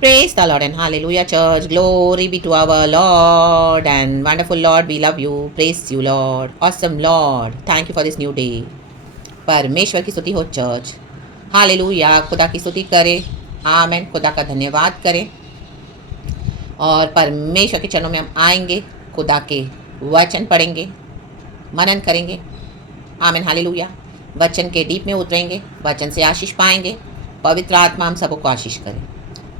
Praise the Lord and hallelujah, church. Glory be to our Lord and wonderful Lord. We love you. Praise you, Lord. Awesome Lord. Thank you for this new day. परमेश्वर की स्तुति हो church. Hallelujah. खुदा की स्तुति करें. आमेन. खुदा का धन्यवाद करें और परमेश्वर के चरणों में हम आएंगे, खुदा के वचन पढ़ेंगे, मनन करेंगे. आमेन. हालेलुया. वचन के डीप में उतरेंगे, वचन से आशीष पाएंगे. पवित्र आत्मा हम सबको आशीष करें.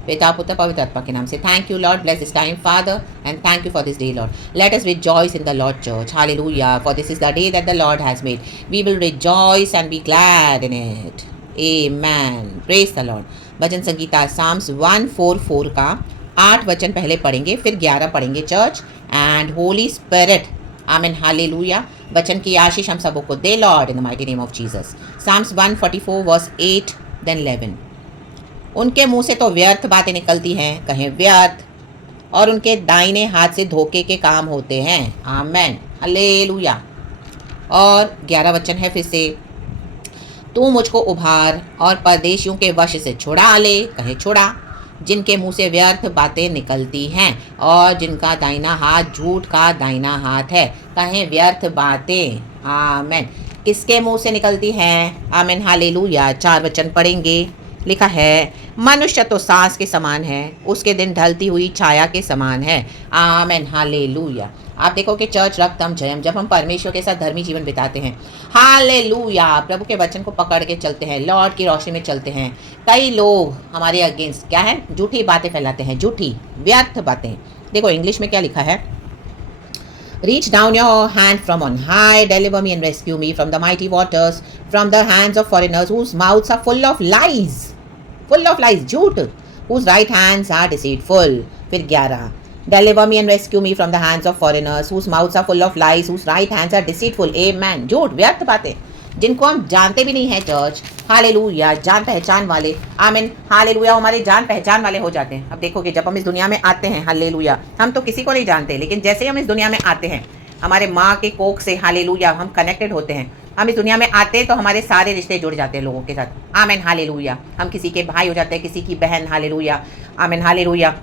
पिता पुत्र पवित्र आत्मा के नाम से. Thank you Lord. Bless this time father and thank you for this day Lord. Let us rejoice in the Lord church. Hallelujah. For this is the day that the Lord has made. We will rejoice and be glad in it. Amen. Praise the Lord. भजन संगीता Psalms 144 का 8 वचन पहले पढ़ेंगे, फिर 11 पढ़ेंगे church. And Holy Spirit, amen, hallelujah, वचन की आशीष हम सबों को दे Lord in the mighty name of Jesus. Psalms 144 verse 8 then 11. उनके मुंह से तो व्यर्थ बातें निकलती हैं, कहें व्यर्थ, और उनके दाहिने हाथ से धोखे के काम होते हैं. आमेन. हालेलुया. और 11 वचन है फिर से. तू मुझको उभार और परदेशियों के वश से छुड़ा ले, कहे छुड़ा, जिनके मुंह से व्यर्थ बातें निकलती हैं और जिनका दाहिना हाथ झूठ का दाहिना हाथ है, कहें व्यर्थ बातें. आमेन. किसके मुंह से निकलती हैं? आमेन. हालेलुया. 4 वचन पढ़ेंगे. लिखा है, मनुष्य तो सांस के समान है, उसके दिन ढलती हुई छाया के समान है. आमेन. हालेलुया. आप देखो कि चर्च रक्तम जयम, जब हम परमेश्वर के साथ धर्मी जीवन बिताते हैं, हालेलुया, प्रभु के वचन को पकड़ के चलते हैं, लॉर्ड की रोशनी में चलते हैं, कई लोग हमारे अगेंस्ट क्या है, झूठी बातें फैलाते हैं, झूठी व्यर्थ बातें. देखो इंग्लिश में क्या लिखा है. Reach down your hand from on high, deliver me and rescue me from the mighty waters, from the hands of foreigners whose mouths are full of lies, झूठ, whose right hands are deceitful. फिर 11, deliver me and rescue me from the hands of foreigners whose mouths are full of lies, whose right hands are deceitful. Amen. झूठ, व्यर्थ बातें, जिनको हम जानते भी नहीं हैं चर्च. हालेलुया. जान पहचान वाले. आमीन. हालेलुया. हमारे जान पहचान वाले हो जाते हैं. अब देखो कि जब हम इस दुनिया में आते हैं, हालेलुया, हम तो किसी को नहीं जानते, लेकिन जैसे ही हम इस दुनिया में आते हैं, हमारे माँ के कोख से, हालेलुया, हम कनेक्टेड होते हैं. हम इस दुनिया में आते हैं तो हमारे सारे रिश्ते जुड़ जाते हैं लोगों के साथ. आमीन. हालेलुया. हम किसी के भाई हो जाते हैं, किसी की बहन. हालेलुया. आमीन. हालेलुया.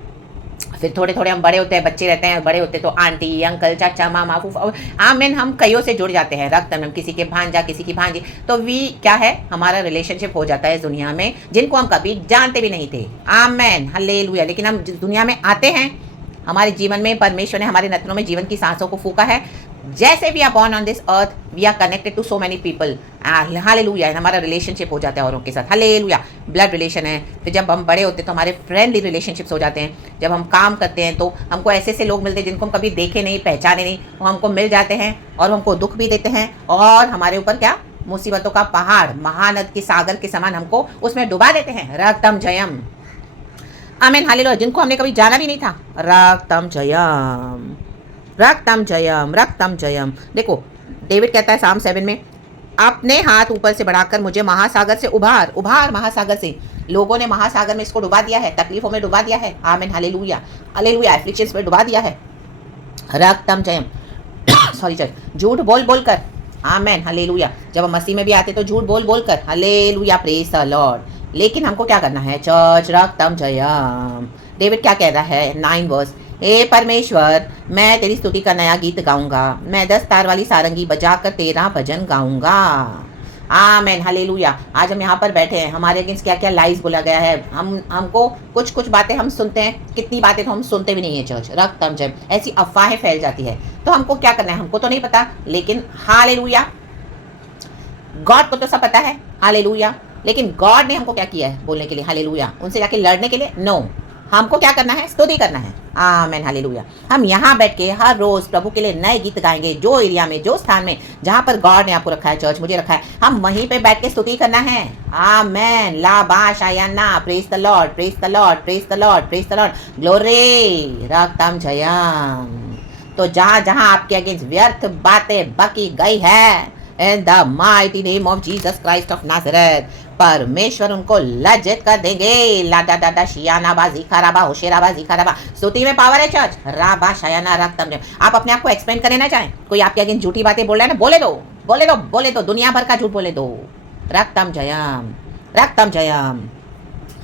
फिर थोड़े थोड़े हम बड़े होते हैं, बच्चे रहते हैं, बड़े होते तो आंटी, अंकल, चाचा, मामा, फूफा. आमीन. हम कईयों से जुड़ जाते हैं, रक्त में, किसी के भांजा, किसी की भांजी. तो वी क्या है, हमारा रिलेशनशिप हो जाता है इस दुनिया में, जिनको हम कभी जानते भी नहीं थे. आमीन. हालेलुया. लेकिन हम जिस दुनिया में आते हैं, हमारे जीवन में परमेश्वर ने हमारे नथनों में जीवन की सांसों को फूका है. जैसे we are born on this earth, we are connected to so many people. Hallelujah. हमारा रिलेशनशिप हो जाता है औरों के साथ. हालेलुया. ब्लड रिलेशन है. फिर जब हम बड़े होते हैं तो हमारे फ्रेंडली रिलेशनशिप्स हो जाते हैं. जब हम काम करते हैं तो हमको ऐसे ऐसे लोग मिलते हैं जिनको हम कभी देखे नहीं, पहचाने नहीं, वो हमको मिल जाते हैं और हमको दुख भी देते हैं और हमारे ऊपर क्या, मुसीबतों का पहाड़, महानद के सागर के समान हमको उसमें डुबा देते हैं. रक्तम जयम. आमीन. हालेलुया. जिनको हमने कभी जाना भी नहीं था. रक्तम जयम, रक्तम जयम, रक्तम जयम. देखो डेविड कहता है साम 7 में, अपने हाथ ऊपर से बढ़ाकर मुझे महासागर से उभार. उभार महासागर से. लोगों ने महासागर में इसको डुबा दिया है, तकलीफों में डुबा दिया है. आमीन. हालेलुया. हालेलुया. एफ्लिक्शंस में डुबा दिया है. रक्तम जयम. Sorry sir. झूठ बोल बोल कर. आमीन. हालेलुया. जब हम मसीह में भी आते तो झूठ बोल बोल कर. हालेलुया. Praise the Lord. लेकिन हमको क्या करना है चर्च? रक्तम जयम. डेविड क्या कह रहा है? 9 वर्स. हे परमेश्वर, मैं तेरी स्तुति का नया गीत गाऊंगा, मैं 10 तार वाली सारंगी बजाकर तेरा भजन गाऊंगा. आमीन. हालेलुया. आज हम यहाँ पर बैठे हैं, हमारे अगेंस्ट क्या क्या लाइज बोला गया है. हमको कुछ बातें हम सुनते हैं, कितनी बातें तो हम सुनते भी नहीं है चर्च. रक्तम जयम. ऐसी अफवाहें फैल जाती है. तो हमको क्या करना है, हमको तो नहीं पता, लेकिन हालेलुया, गॉड को तो सब पता है. हालेलुया. लेकिन गॉड ने हमको क्या किया है बोलने के लिए? हालेलुया. उनसे जाके लड़ने के लिए? नो. हमको क्या करना है? स्तुति करना है. आमीन. हालेलुया. हम यहाँ बैठ के हर रोज प्रभु के लिए नए गीत गाएंगे. जो एरिया में, जो स्थान में जहाँ पर गॉड ने आपको रखा है, चर्च मुझे रखा है, हम वहीं पे बैठ के स्तुति करना है. आमीन. ला बाशायाना. Praise the Lord, praise the Lord, praise the Lord, praise the Lord. Glory. रक्तम जयम. तो जहाँ जहाँ आपके अगेंस्ट व्यर्थ बातें बकी गई है, in the mighty name of Jesus Christ of Nazareth, परमेश्वर उनको लज्जित कर देंगे. लाडा डाडा शियाना बाजी खराबा होशेरा बाजी खराबा. स्तुति में पावर है चर्च. राबा शयाना रक्तम. आप अपने आप को एक्सप्लेन करने ना चाहें, कोई आपके अगेंस्ट झूठी बातें बोल रहा है ना, बोले दो, बोले दो, बोले दो. दुनिया भर का झूठ बोले दो. रक्तम जयम, रक्तम जयम.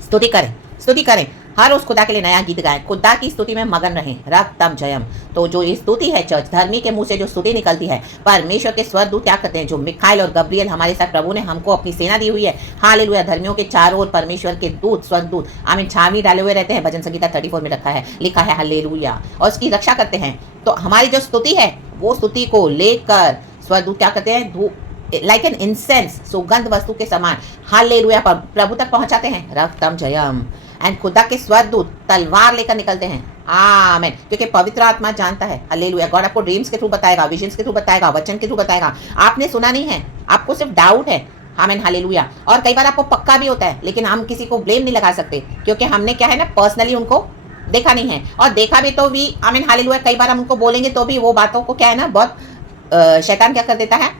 स्तुति करें, स्तुति करें. हर उस खुदा के लिए नया गीत गाएं, खुदा की स्तुति में मगन रहें। रक्तम जयम। तो जो ये स्तुति है चर्च, धर्मी के मुंह से जो स्तुति निकलती है, परमेश्वर के स्वर्गदूत क्या करते हैं, जो मिखाइल और गब्रियल हमारे साथ प्रभु ने हमको अपनी सेना दी हुई है, हालेलुया, धर्मियों के चारों ओर परमेश्वर के दूत, स्वर्गदूत आमीन छावनी डाले हुए रहते हैं। भजन संगीता 34 में रखा है, लिखा है हालेलुया, और उसकी रक्षा करते हैं। तो हमारी जो स्तुति है वो स्तुति को लेकर स्वर्गदूत क्या करते हैं, लाइक एन इंसेंस, सुगंध वस्तु के समान हालेलुया पर प्रभु तक पहुंचाते हैं। रक्तम जयम। एंड खुदा के स्वर्गदूत तलवार लेकर निकलते हैं, आमीन, क्योंकि पवित्र आत्मा जानता है, हालेलुया। गॉड आपको ड्रीम्स के थ्रू बताएगा, विजन्स के थ्रू बताएगा, वचन के थ्रू बताएगा। आपने सुना नहीं है, आपको सिर्फ डाउट है, आमीन हालेलुया। और कई बार आपको पक्का भी होता है, लेकिन हम किसी को ब्लेम नहीं लगा सकते, क्योंकि हमने क्या है ना, पर्सनली उनको देखा नहीं है, और देखा भी तो भी आमीन हालेलुया, कई बार हम उनको बोलेंगे तो भी वो बातों को क्या है ना, बहुत शैतान क्या कर देता है,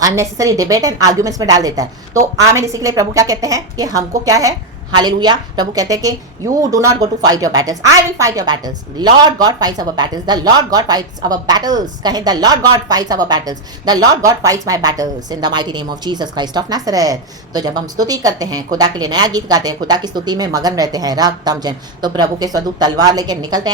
अननेसेसरी डिबेट एंड आर्ग्यूमेंट्स में डाल देता है। तो आमीन, इसी के लिए प्रभु क्या कहते हैं कि हमको क्या है, हालेलुया, प्रभु कहते हैं कि you do not go to fight your battles, I will fight your battles. Lord God fights our battles, the Lord God fights अवर बैटल्स। कहें, the Lord God fights our battles, the Lord God fights my battles in the mighty name of Jesus Christ of Nazareth. तो जब हम स्तुति करते हैं, खुदा के लिए नया गीत गाते हैं, खुदा की स्तुति में मगन रहते हैं, रक्तम जयम, तो प्रभु के स्वरूप तलवार लेके निकलते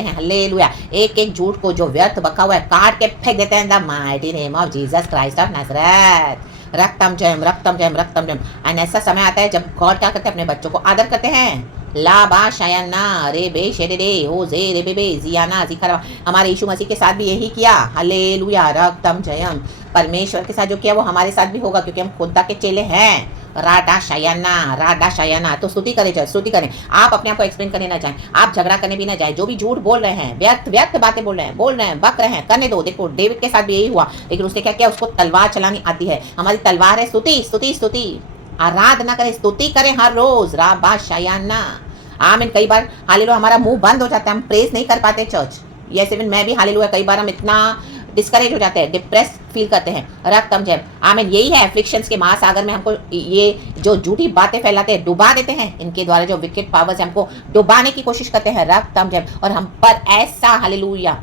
हैं हालेलुया। एक एक झूठ को जो व्यर्थ बका हुआ है काट के फेंक देते हैं, the mighty name of Jesus Christ of Nazareth. रक्तम जयम, रक्तम जयम, रक्तम जयम। एंड ऐसा समय आता है जब गॉड क्या करते हैं, अपने बच्चों को आदर करते हैं। लाबा शयना रे बे शेरे रे हो जे रे बे बे जियाना जिखरा। हमारे यीशु मसीह के साथ भी यही किया, हालेलुया, रक्तम जयम। परमेश्वर के साथ जो किया वो हमारे साथ भी होगा, क्योंकि हम खुदा के चेले हैं। राडा शयना। तो स्तुति करें, स्तुति करें। आप अपने आप को एक्सप्लेन करने ना जाएं, आप झगड़ा करने भी ना जाएं। जो भी झूठ बोल रहे हैं, व्यर्थ बातें बोल रहे हैं, बक रहे हैं, करने दो। देखो डेविड के साथ भी यही हुआ, लेकिन उसने क्या किया, उसको तलवार चलानी आती है। हमारी तलवार है स्तुति, स्तुति, स्तुति। आराधना करें, स्तुति करें हर रोज, राबा शयना, आमीन। कई बार हालेलुया हमारा मुंह बंद हो जाता है, हम प्रेज नहीं कर पाते चर्च। ये इवन मैं भी हालेलुया, कई बार हम इतना डिस्करेज हो जाते हैं, डिप्रेस फील करते हैं, रक्तम जयम, आमीन। यही है एफ्लिक्शंस के महासागर में हमको ये जो झूठी बातें फैलाते हैं, डुबा देते हैं। इनके द्वारा जो विकेट पावर्स हमको डुबाने की कोशिश करते हैं, रक्तम जयम, और हम पर ऐसा हालेलुया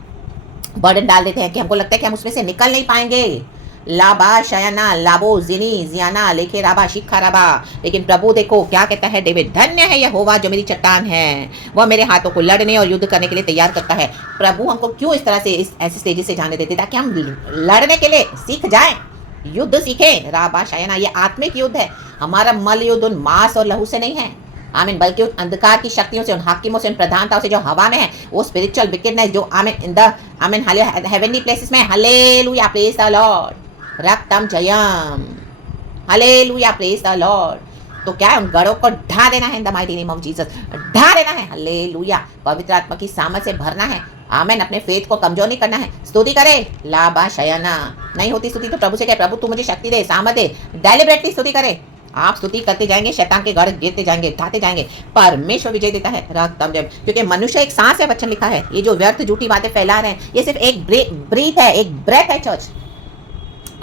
बर्डन डाल देते हैं कि हमको लगता है कि हम उसमें से निकल नहीं पाएंगे। लाबा शयना लाबो जिनी जियाना लेखे राबा शिखा राबा। लेकिन प्रभु देखो क्या कहता है डेविड, धन्य है यहोवा जो मेरी चट्टान है, वह मेरे हाथों को लड़ने और युद्ध करने के लिए तैयार करता है। प्रभु हमको क्यों इस तरह से इस ऐसे स्टेज से जाने देते, ताकि हम लड़ने के लिए सीख जाएं, युद्ध सीखें। राबा शयना, ये आत्मिक युद्ध है। हमारा मल युद्ध उन मांस और लहू से नहीं है, आमीन, बल्कि उन अंधकार की शक्तियों से, उन हाकिमों से, उन प्रधानताओं से जो हवा में है, वो स्पिरिचुअल विकेटनेस जो आमीन इन द आमीन हेवनली प्लेसेस में। हालेलुया, प्रेज द लॉर्ड, रक्तम जयम, हालेलुया, प्रेज द लॉर्ड। तो क्या है, उन गढ़ों को ढा देना है in the mighty name of Jesus, ढा देना है, हालेलुया। पवित्र आत्मा की सामर्थ से भरना है, आमीन। अपने फेथ को कमजोर नहीं करना है। स्तुति करे, लाबा शयना। नहीं होती स्तुति तो प्रभु से कहे, प्रभु तू मुझे शक्ति दे, सामर्थ दे। डेलिबरेटली स्तुति करे। आप स्तुति करते जाएंगे, शैतान के गढ़ गिरते जाएंगे, ढाते जाएंगे, परमेश्वर विजय देता है, रक्तम जयम। क्योंकि मनुष्य एक सांस है, वचन लिखा है। ये जो व्यर्थ झूठी बातें फैला रहे हैं, ये सिर्फ एक ब्रीथ है, एक ब्रेथ है चर्च,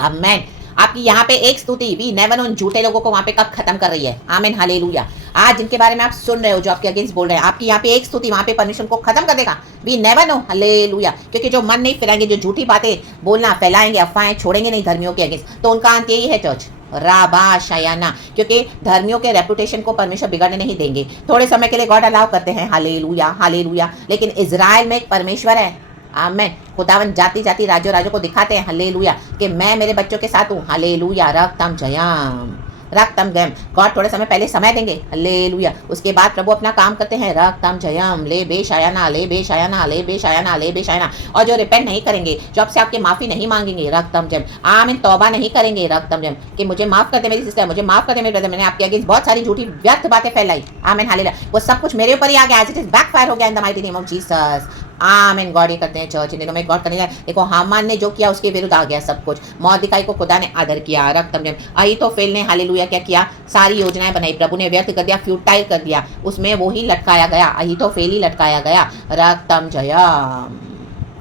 आमेन। आपकी यहाँ पे एक स्तुति वी नेवर नो झूठे लोगों को वहां पे कब खत्म कर रही है, आमीन, हालेलुया। आज जिनके बारे में आप सुन रहे हो, जो आपके अगेंस्ट बोल रहे हैं, आपकी यहाँ पे एक स्तुति वहां पे परमेश्वर को खत्म कर देगा, वी नेवर नो, हालेलुया। क्योंकि जो मन नहीं फैलाएंगे, जो झूठी बातें बोलना फैलाएंगे, अफवाहें छोड़ेंगे नहीं धर्मियों के अगेंस्ट, तो उनका अंत यही है चर्च, राबा शयाना। क्योंकि धर्मियों के रेपुटेशन को परमेश्वर बिगड़ने नहीं देंगे। थोड़े समय के लिए गॉड अलाउ करते हैं, हालेलुया, हालेलुया। लेकिन इजराइल में एक परमेश्वर है, आमेन। खुदावन जाति जाति राज्यों राज्यों को दिखाते हैं, हालेलुया, कि मैं मेरे बच्चों के साथ हूँ, हालेलुया, रक्तम जयम, रक्तम जयम। गॉड थोड़े समय पहले समय देंगे, हालेलुया। उसके बाद प्रभु अपना काम करते हैं, रक्तम जयम, ले बेशायाना, ले बेशायाना, ले बेशायाना, ले बेशायाना। और जो रिपेंट नहीं करेंगे, जो आपसे आपके माफी नहीं मांगेंगे, रक्तम जयम, आमीन, तौबा नहीं करेंगे, रक्तम जयम, कि मुझे माफ कर दे मेरी सिस्टर, मुझे माफ कर दे मेरे ब्रदर, मैंने आपके अगेंस्ट बहुत सारी झूठी व्यर्थ बातें फैलाई, आमीन, हालेलुया, वो सब कुछ मेरे ऊपर ही आ गया, एज इट इज बैकफायर हो गया इन the mighty name of Jesus, आमीन। गॉड ये करते हैं चर्च इन दिनों में, गॉड करने जाए। देखो हामान ने जो किया उसके विरुद्ध आ गया सब कुछ। मौर्देखाई को खुदा ने आदर किया, रक्तम जयम। अहीतोफेल ने हालेलुया क्या किया, सारी योजनाएं बनाई, प्रभु ने व्यर्थ कर दिया, फ्यूटाइल कर दिया, उसमें वो ही लटकाया गया, अहीतोफेल ही लटकाया गया, रक्तम जयम,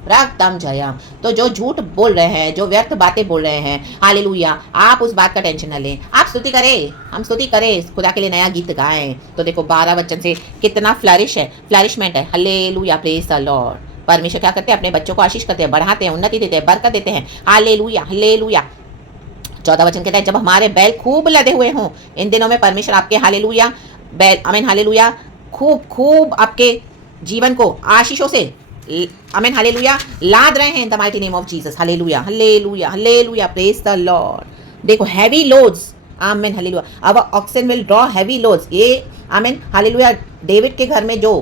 रक्तम जयम। तो जो झूठ बोल रहे हैं, जो व्यर्थ बातें बोल रहे हैं, हालेलुया, आप उस बात का टेंशन न लें, आप स्तुति करें, हम स्तुति करें, खुदा के लिए नया गीत गाएं। तो देखो 12 वचन से कितना फ्लरिशमेंट है, हालेलुया, प्रेज द लॉर्ड। परमेश्वर क्या करते हैं, अपने बच्चों को आशीष करते हैं, बढ़ाते हैं, उन्नति देते हैं, बरकत देते हैं, हालेलुया, हालेलुया। 14 वचन कहता है, जब हमारे बैल खूब लदे हुए हों, इन दिनों में परमेश्वर आपके हालेलुया बैल, आमीन, हालेलुया, खूब खूब आपके जीवन को आशीषों से आमेन हालेलुया लाद रहे हैं in the mighty name of Jesus. Hallelujah hallelujah hallelujah, praise the Lord. देखो हैवी लोड्स, आमेन हालेलुया, अब oxen will draw heavy loads. ये आमेन हालेलुया डेविड के घर में जो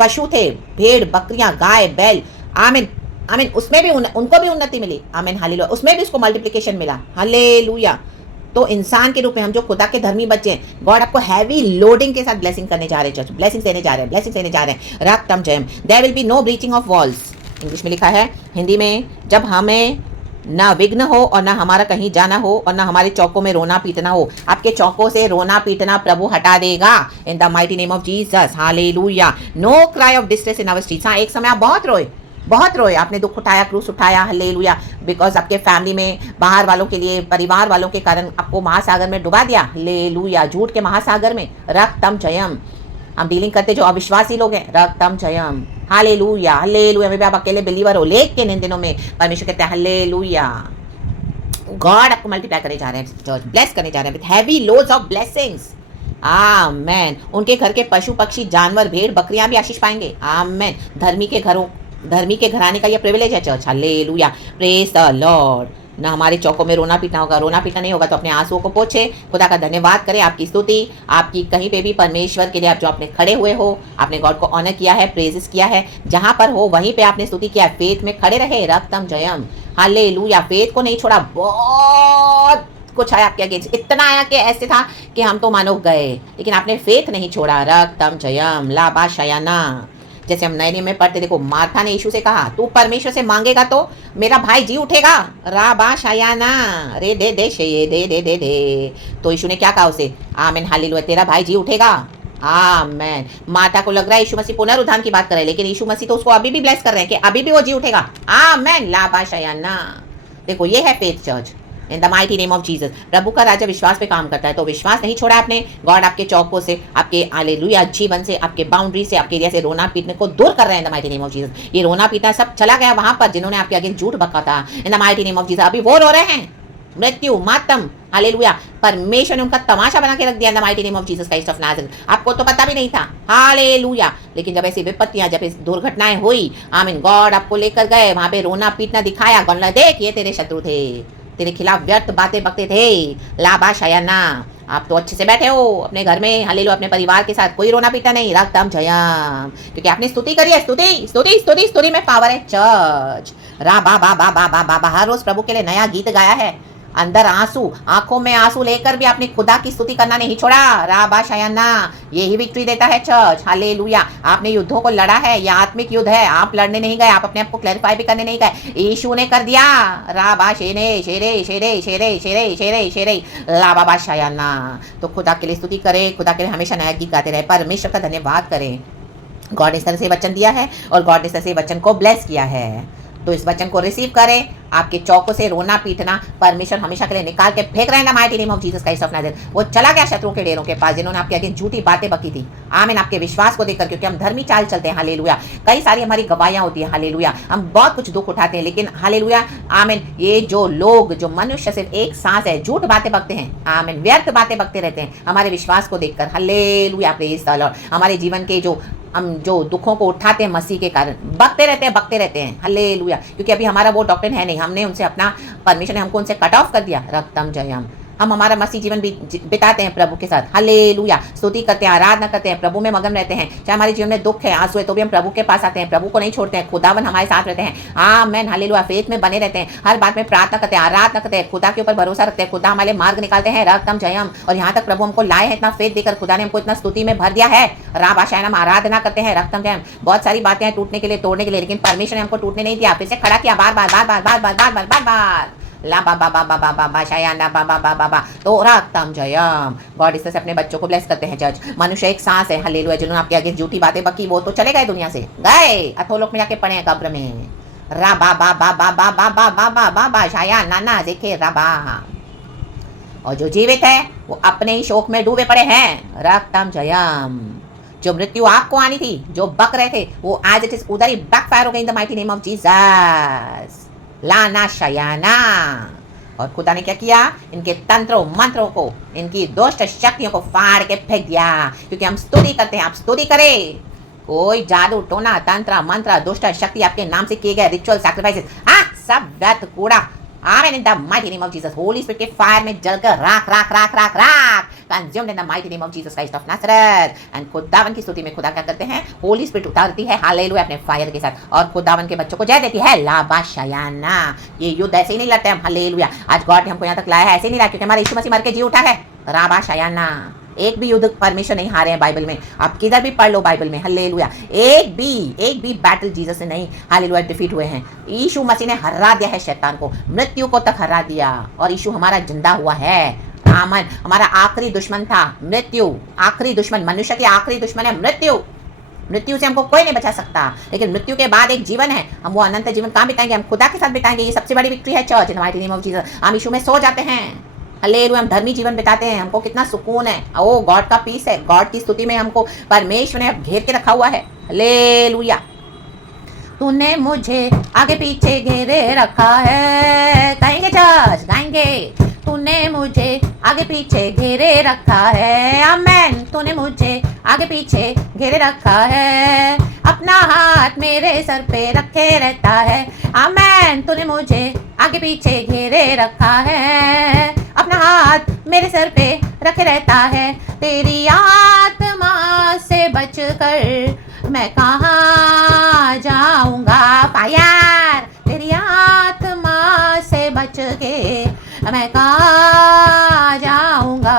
पशु थे, भेड़ बकरियां गाय बैल, आमीन आमीन, उसमें भी उनको भी उन्नति मिली। आमीन हालेलुया, उसमें भी उसको मल्टीप्लिकेशन मिला। हालेलुया। तो इंसान के रूप में हम जो खुदा के धर्मी बच्चे हैं, गॉड आपको हैवी लोडिंग के साथ ब्लेसिंग करने जा रहे हैं चर्च, ब्लेसिंग देने जा रहे हैं, ब्लेसिंग देने जा रहे हैं। रक्तम जयम, there will be no breaching of walls. English में लिखा है, हिंदी में, जब हमें ना विघ्न हो और ना हमारा कहीं जाना हो और ना हमारे चौकों में रोना पीटना हो। आपके चौकों से रोना पीटना प्रभु हटा देगा in the mighty name of Jesus. Hallelujah. No cry of distress in our streets. हाँ, एक समय आप बहुत रोए, आपने दुख उठाया, क्रूस उठाया। हालेलुया। बिकॉज आपके फैमिली में बाहर वालों के लिए, परिवार वालों के कारण आपको महासागर में डुबा दिया। हालेलुया। झूठ के महासागर में। रक्तम जयम। हम डीलिंग करते जो अविश्वासी लोग हैं, रक्तम जयम। Hallelujah hallelujah. मे भी आप अकेले बिलीवर हो, लेकिन इन दिनों में परमेश्वर कहते हैं हालेलुया, गॉड आपको मल्टीप्लाई करने जा रहे हैं चर्च, ब्लेस करने जा रहे हैं with heavy loads of blessings. Amen. उनके घर के पशु पक्षी जानवर भेड़ बकरियां भी आशीष पाएंगे। आमेन। धर्मी के घराने का यह प्रिविलेज है church. Hallelujah, praise the Lord. ना हमारे चौकों में रोना पीटना होगा, रोना पीटना नहीं होगा तो अपने आंसुओं को पोछे, खुदा का धन्यवाद करें, आपकी स्तुति, आपकी कहीं पे भी परमेश्वर के लिए आप जो आपने खड़े हुए हो, आपने गॉड को ऑनर किया है, प्रेजेस किया है, जहां पर हो वहीं पे आपने स्तुति किया, फेथ में खड़े रहे। रक्तम जयम। हालेलुया। फेथ को नहीं छोड़ा। बहुत कुछ आया आपके अगेंस्ट, इतना आया कि ऐसे था कि हम तो मानो गए, लेकिन आपने फेथ नहीं छोड़ा। रक्तम जयम। लाबा शयाना। जैसे हम नए नियम में पढ़ते, देखो मार्था ने यीशु से कहा, तू परमेश्वर से मांगेगा तो मेरा भाई जी उठेगा। राबा शायाना, रे दे दे शे दे दे दे दे। तो यीशु ने क्या कहा उसे? आमीन हालेलुया, तेरा भाई जी उठेगा। आमीन। मार्था को लग रहा है यीशु मसीह पुनरुत्थान की बात कर रहे हैं, लेकिन यीशु मसीह तो उसको अभी भी ब्लेस कर रहे हैं कि अभी भी वो जी उठेगा। आमीन। लाबा शायाना। देखो ये है faith church in the mighty name of Jesus. प्रभु का राजा विश्वास पे काम करता है, तो विश्वास नहीं छोड़ा आपने। गॉड आपके चौकों से, आपके हालेलुया जीवन से, आपके बाउंड्री से, आपके एरिया से रोना पीटने को दूर कर रहे हैं in the mighty name of Jesus. ये रोना पीटना सब चला गया वहां पर जिन्होंने आपके आगे झूठ बका था। इन the mighty name of Jesus अभी वो रो रहे हैं, मृत्यु मातम। हालेलुया। परमेश्वर ने उनका तमाशा बना के रख दिया in the mighty name of Jesus Christ of Nazareth. आपको तो पता भी नहीं था। हालेलुया। लेकिन जब ऐसी विपत्तियां, जब ऐसी दुर्घटनाएं हुई, आमीन, गॉड आपको लेकर गए वहां पे, रोना पीटना दिखाया। गॉड ने देख ये तेरे शत्रु थे, तेरे खिलाफ व्यर्थ बातें बकते थे। लाबा शयाना। आप तो अच्छे से बैठे हो अपने घर में, हालेलुया, अपने परिवार के साथ, कोई रोना पीटा नहीं। रक्तम जयम। क्योंकि आपने स्तुति करी है। स्तुति स्तुति स्तुति स्तुति में पावर है चर्च। रा बा बा बा बा बा बा बा। हर रोज प्रभु के लिए नया गीत गाया है। अंदर आंसू, आंखों में आंसू लेकर भी आपने खुदा की स्तुति करना नहीं छोड़ा। राबा शयाना। यही विक्ट्री देता है चर्च। हालेलुया। आपने युद्धों को लड़ा है, यह आत्मिक युद्ध है। आप लड़ने नहीं गए, आप अपने आप को क्लैरिफाई भी करने नहीं गए, यीशु ने कर दिया। राबा शेरे शेरे शेरे शेरे शेरे शेरे शेरे। लाबा शयाना। तो खुदा के लिए स्तुति करें, खुदा के लिए हमेशा नया गीत गाते रहे, परमेश्वर का धन्यवाद करें। गॉड ने इस तरह से वचन दिया है और गॉड ने इस तरह से वचन को ब्लेस किया है, तो इस वचन को रिसीव करें। आपके चौकों से रोना पीटना परमेश्वर हमेशा के लिए निकाल के फेंक रहे हैं ना mighty name of Jesus Christ of Nazareth. वो चला गया शत्रुओं के डेरों के पास जिन्होंने आपके आगे झूठी बातें बकी थी। आमीन। आपके विश्वास को देखकर, क्योंकि हम धर्मी चाल चलते हैं। हालेलुया। कई सारी हमारी गवाहियां होती है। हालेलुया। हम बहुत कुछ दुख उठाते हैं, लेकिन हालेलुया, आमीन, ये जो लोग, जो मनुष्य सिर्फ एक सांस है, झूठ बातें बकते हैं, आमीन, व्यर्थ बातें बकते रहते हैं हमारे विश्वास को देखकर। Hallelujah, praise the Lord. हमारे जीवन के हम जो दुखों को उठाते हैं मसीह के कारण, बकते रहते हैं। हालेलुया। क्योंकि अभी हमारा वो डॉक्टर है नहीं, हमने उनसे अपना, परमेश्वर ने हमको उनसे कट ऑफ कर दिया। रक्तम जयम। हम हमारा मसीह जीवन भी बिताते हैं प्रभु के साथ। हालेलुया। स्तुति करते हैं, आराधना करते हैं, प्रभु में मगन रहते हैं। चाहे हमारे जीवन में दुख है, आंसू है, तो भी हम प्रभु के पास आते हैं, प्रभु को नहीं छोड़ते हैं। खुदावन हमारे साथ रहते हैं। आमीन हालेलुया। फेथ में बने रहते हैं, हर बात में प्रार्थना करते हैं, आराधना करते हैं, खुदा के ऊपर भरोसा रखते हैं, खुदा हमारे मार्ग निकालते हैं। रक्तम जयम। और यहाँ तक प्रभु हमको लाए हैं, इतना फेथ देकर खुदा ने हमको इतना स्तुति में भर दिया है। राबा शयाना। आराधना करते हैं। रक्तम जयम। बहुत सारी बातें हैं टूटने के लिए, तोड़ने के लिए, लेकिन परमेश्वर ने हमको टूटने नहीं दिया, फिर से खड़ा किया, बार बार बार बार बार बार बार बार बार बार। ला बा बा बा बा बा बा बा शयाना बा बा बा बा बा। तो रक्तम जयम। गॉड इस तरह से अपने बच्चों को ब्लेस करते हैं चर्च। मनुष्य एक सांस है। हालेलुया। जिन्होंने आपके आगे झूठी बातें बकी, वो तो चले गए दुनिया से, गए अथोलोक में जाके पड़े हैं कब्र में। रा बा बा बा बा बा बा बा बा बा बा बा शयाना ना जेखे रबा। और जो जीवित है वो अपने ही शोक में डूबे पड़े हैं। रक्तम जयम। जो मृत्यु आपको आनी थी, जो बक रहे थे, वो आज इट इज उधर ही बैकफायर हो गई इन the mighty name of Jesus. लाना शयाना। और खुदा ने क्या किया, इनके तंत्रों मंत्रों को, इनकी दुष्ट शक्तियों को फाड़ के फेंक दिया, क्योंकि हम स्तुति करते हैं। आप स्तुति करें। कोई जादू टोना तंत्र मंत्र दुष्ट शक्ति आपके नाम से किए गए रिचुअल सैक्रिफाइसेस, हाँ, सब व्यर्थ कूड़ा। Amen in the mighty name of Jesus. Holy Spirit के फायर में जलकर राख राख राख राख राख consumed in the mighty name of Jesus Christ of Nazareth. And खुदावन की स्तुति में खुदा क्या करते हैं, होली स्पिरिट उतारती है हालेलुया अपने फायर के साथ, और खुदावन के बच्चों को जय देती है। लाबा शयाना। ये युद्ध ऐसे ही नहीं लड़ते हम, हालेलुया। आज गॉड ने हमको यहाँ तक लाया है, ऐसे ही नहीं लाया, क्योंकि हमारा यीशु मसीह मर के जी उठा है। राबा शयाना। एक भी युद्ध परमेश्वर नहीं हारे हैं बाइबल में, आप किधर भी पढ़ लो बाइबल में, हालेलुया। एक भी बैटल जीसस से नहीं, हालेलुया, डिफीट हुए हैं। यीशु मसीह ने हरा दिया है शैतान को, मृत्यु को तक हरा दिया, और यीशु हमारा जिंदा हुआ है। आमन। हमारा आखिरी दुश्मन था मृत्यु, आखिरी दुश्मन, मनुष्य की आखिरी दुश्मन है मृत्यु। मृत्यु से हमको कोई नहीं बचा सकता, लेकिन मृत्यु के बाद एक जीवन है, हम वो अनंत जीवन कहाँ बिताएंगे, हम खुदा के साथ बिताएंगे। ये सबसे बड़ी विक्ट्री है church in the mighty name of Jesus. हम यीशु में सो जाते हैं, हालेलुया, हम धर्मी जीवन बिताते हैं, हमको कितना सुकून है। ओ गॉड का पीस है, गॉड की स्तुति में हमको परमेश्वर ने घेर के रखा हुआ है। हालेलुया। तूने मुझे आगे पीछे घेरे रखा है, गाएंगे चर्च, गाएंगे। तूने मुझे आगे पीछे घेरे रखा है, आमेन। तूने मुझे आगे पीछे घेरे रखा है, अपना हाथ मेरे सर पे रखे रहता है, आमेन। तूने मुझे आगे पीछे घेरे रखा है, अपना हाथ मेरे सर पे रखे रहता है। तेरी आत्मा से बचकर मैं कहाँ जाऊंगा, फायर। तेरी आत्मा से बच के मैं कहाँ जाऊंगा।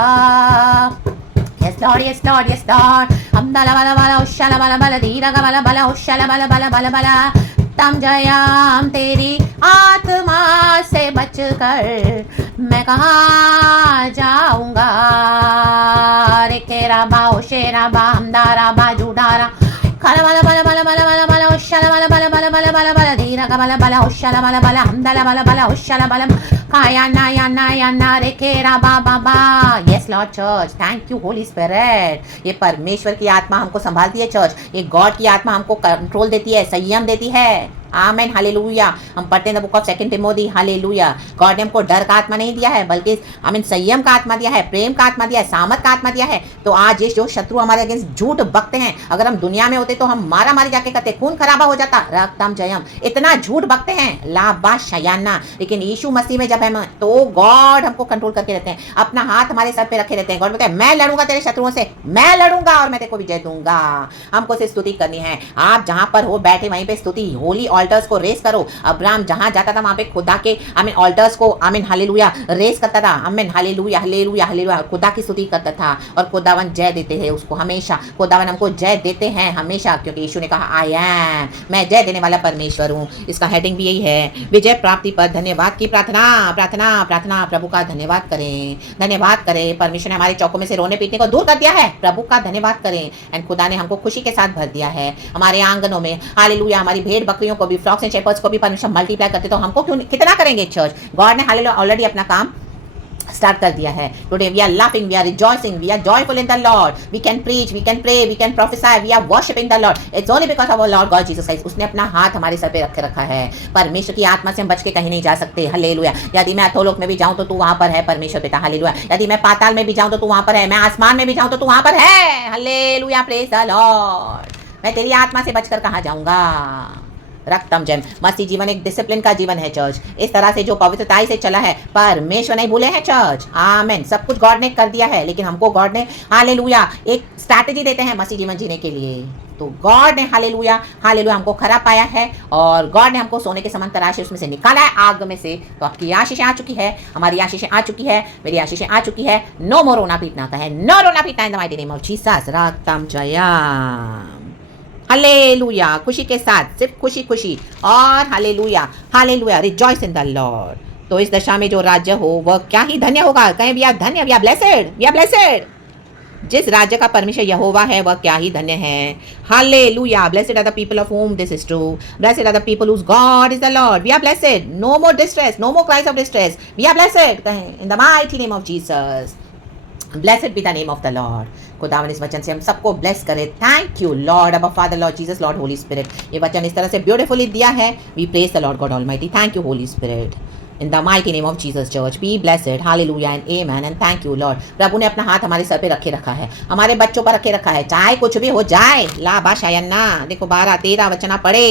Yes Lord, yes Lord, yes Lord. हम दला बला बला उशाला बला बला धीरा का बला बला उशाला बला बला बला बला तम जयाम। तेरी आत्मा से बचकर मैं कहाँ जाऊंगा। रे केरा बा शेरा बा हमदारा बा जुडारा खाला बला बला बला बला बला बला उशाला बला बला बला बला बला बला धीरा का बला बला उशाला बला बला हमदाला बला बला उशाला बला काया ना रे केरा बा बा बा। Yes Lord church, thank you Holy Spirit. ये परमेश्वर की आत्मा हमको संभालती है चर्च, ये गॉड की आत्मा हमको कंट्रोल देती है, संयम देती है। आमेन, हालेलुया। हम पढ़ते हैं the book of 2 Timothy, hallelujah. God ने हमको डर का आत्मा नहीं दिया है, बल्कि आमीन संयम का आत्मा दिया है, प्रेम का आत्मा दिया है, सामर्थ का आत्मा दिया है। तो आज ये जो शत्रु हमारे अगेंस्ट झूठ बकते हैं, अगर हम दुनिया में होते तो हम मारा मारी जाके करते, खून खराबा हो जाता, रक्तम जयम। इतना झूठ बकते हैं, लाबा शयाना। लेकिन यीशु मसीह में जब हम, तो गॉड हमको कंट्रोल करके रहते हैं, अपना हाथ हमारे सर पे रखे रहते हैं। गॉड बोलते हैं मैं लड़ूंगा तेरे शत्रुओं से, मैं लड़ूंगा और मैं तेरे को विजय दूंगा। हमको से स्तुति करनी है। आप जहां पर हो बैठे वहीं पे स्तुति, होली ऑल्टर्स को रेस करो। अब्राहम जहां जाता था वहां पे खुदा के आमीन ऑल्टर्स को आमीन हालेलुया रेस करता था, आमीन हालेलुया हालेलुया हालेलुया, खुदा की स्तुति करता था, और खुदावन जय देते हैं उसको हमेशा। खुदावन हमको जय देते हैं हमेशा, क्योंकि यीशु ने कहा आई एम, मैं जय देने वाला परमेश्वर हूँ। इसका हेडिंग भी यही है, विजय प्राप्ति पर धन्यवाद की प्रार्थना। प्रार्थना प्रार्थना प्रभु का धन्यवाद करें, धन्यवाद करें। परमेश्वर ने हमारे चौकों में से रोने पीटने को दूर कर दिया है, प्रभु का धन्यवाद करें। एंड खुदा ने हमको खुशी के साथ भर दिया है हमारे आंगनों में, हालेलुया। हमारी भेड़ बकरियों को भी, फ्लॉक्स एंड शेपर्ड्स को भी परमेश्वर मल्टीप्लाई करते, तो हमको क्यों कितना करेंगे चर्च। गॉड ने हालेलुया ऑलरेडी अपना काम स्टार्ट कर दिया है। Today we are laughing, we are rejoicing, we are joyful in the Lord. We can preach, we can pray, we can prophesy, we are worshipping the Lord. It's only because of our Lord God Jesus Christ. उसने अपना हाथ हमारे sir पे रखे रखा है। परमेश्वर की आत्मा से हम बच के कहीं नहीं जा सकते, हालेलुया। यदि मैं अधोलोक में भी जाऊं तो तू वहां पर है परमेश्वर पिता, हालेलुया। यदि मैं पाताल में भी जाऊं तो तू वहां पर है, मैं आसमान में भी जाऊं तो तू वहां पर है, हालेलुया, प्रेज द लॉर्ड। मैं तेरी आत्मा से बचकर कहां जाऊंगा। रक्तम जैम। मसीह जीवन एक डिसिप्लिन का जीवन है चर्च, इस तरह से जो पवित्रताई से चला है, परमेश्वर नहीं भूले हैं चर्च, आमेन। सब कुछ गॉड ने कर दिया है, लेकिन हमको गॉड ने हालेलुया एक स्ट्रैटेजी देते हैं मसीह जीवन जीने के लिए। तो गॉड ने हालेलुया हालेलुया हमको खरा पाया है, और गॉड ने हमको सोने के समान तराशे उसमें से निकाला है, आग में से। तो आपकी आशीषें आ चुकी है, हमारी आशीषें आ चुकी है, मेरी आशीषें आ चुकी है। नो मोर रोना पीटना का है, नो रोना पीटना in the mighty name of Jesus. रक्तम जयम, हालेलुया। खुशी के साथ, सिर्फ खुशी खुशी, और hallelujah hallelujah, rejoice in the Lord. तो इस दशा में जो राज्य हो वह क्या ही धन्य होगा। कहें वी आर धन्य, we are blessed, we are blessed. जिस राज्य का परमेश्वर यहोवा है वह क्या ही धन्य है। Hallelujah. Blessed are the people of whom this is true. Blessed are the people whose God is the Lord. We are blessed. No more distress, no more cries of distress. We are blessed. कहें in the mighty name of Jesus. Blessed be the name of the Lord. खुदावन इस वचन से हम सबको bless करे। Thank you Lord, Abba father, Lord Jesus, Lord Holy Spirit. ये वचन इस तरह से ब्यूटीफुली दिया है। We praise the Lord God almighty. Thank you Holy Spirit. In the mighty name of Jesus, church, be blessed. Hallelujah and amen and thank you, Lord. प्रभु ने अपना हाथ हमारे सर पे रखे रखा है, हमारे बच्चों पर रखे रखा है, चाहे कुछ भी हो जाए। ला बाशायन्ना, देखो 12-13 वचना पढ़े।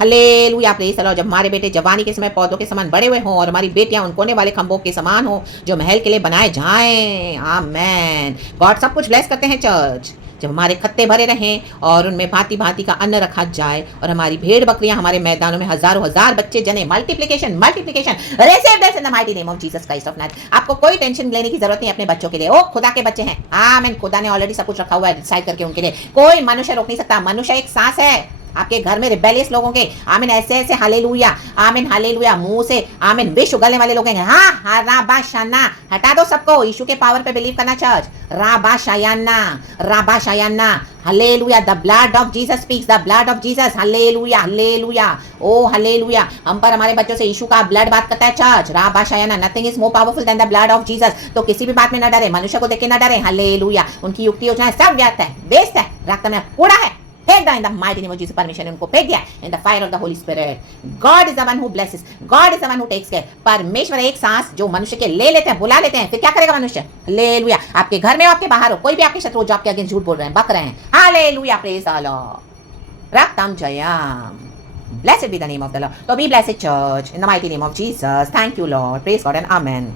Hallelujah, praise the Lord. जब हमारे बेटे जवानी के समय पौधों के समान बड़े हुए हों और हमारी बेटियां उन कोने वाले खंभों के समान हो जो महल के लिए बनाए जाएं। आमेन। गॉड सब कुछ ब्लेस करते हैं चर्च। जब हमारे खत्ते भरे रहें और उनमें भांति भांति का अन्न रखा जाए और हमारी भेड़ बकरियां हमारे मैदानों में हजारों हजार बच्चे जने। Multiplication multiplication, receive this in the mighty name of Jesus Christ of Nazareth. आपको कोई टेंशन लेने की जरूरत नहीं अपने बच्चों के लिए। ओ खुदा के बच्चे हैं, आमीन। खुदा ने ऑलरेडी सब कुछ रखा हुआ है डिसाइड करके उनके लिए। कोई मनुष्य रोक नहीं सकता। मनुष्य एक सांस है आपके घर में रिबेलियस लोगों के। आमीन। ऐसे ऐसे हालेलुया, आमीन हालेलुया, मुंह से आमीन विष उगलने वाले लोग हैं। हाँ राबा शाना, हटा दो सबको। यीशु के पावर पे बिलीव करना चर्च। राबा शायाना, hallelujah. The blood of Jesus speaks, the blood of Jesus. Hallelujah hallelujah, oh hallelujah. हम पर हमारे बच्चों से यीशु का ब्लड बात करता है चर्च। राबा शायाना, nothing is more powerful than the blood of Jesus. तो किसी भी बात में न डरे, मनुष्य को देख के न डरे। हालेलुया। उनकी युक्ति योजना सब व्यर्थ है, वेस्ट है, रक्त में कूड़ा है। फेंक दो in the mighty name of Jesus. Permission उनको फेंक दिया in the fire of the Holy Spirit. God is the one who blesses, God is the one who takes care. परमेश्वर एक सांस जो मनुष्य के ले लेते हैं, बुला लेते हैं, फिर क्या करेगा मनुष्य? हालेलुया। आपके घर में हो, आपके बाहर हो, कोई भी आपके शत्रु जो आपके अगेंस्ट झूठ बोल रहे हैं, बक रहे हैं, हालेलुया, प्रेज द लॉर्ड। रक्तम जयम, blessed be the name of the Lord. तो be blessed church in the mighty name of Jesus. Thank you Lord, praise God and amen.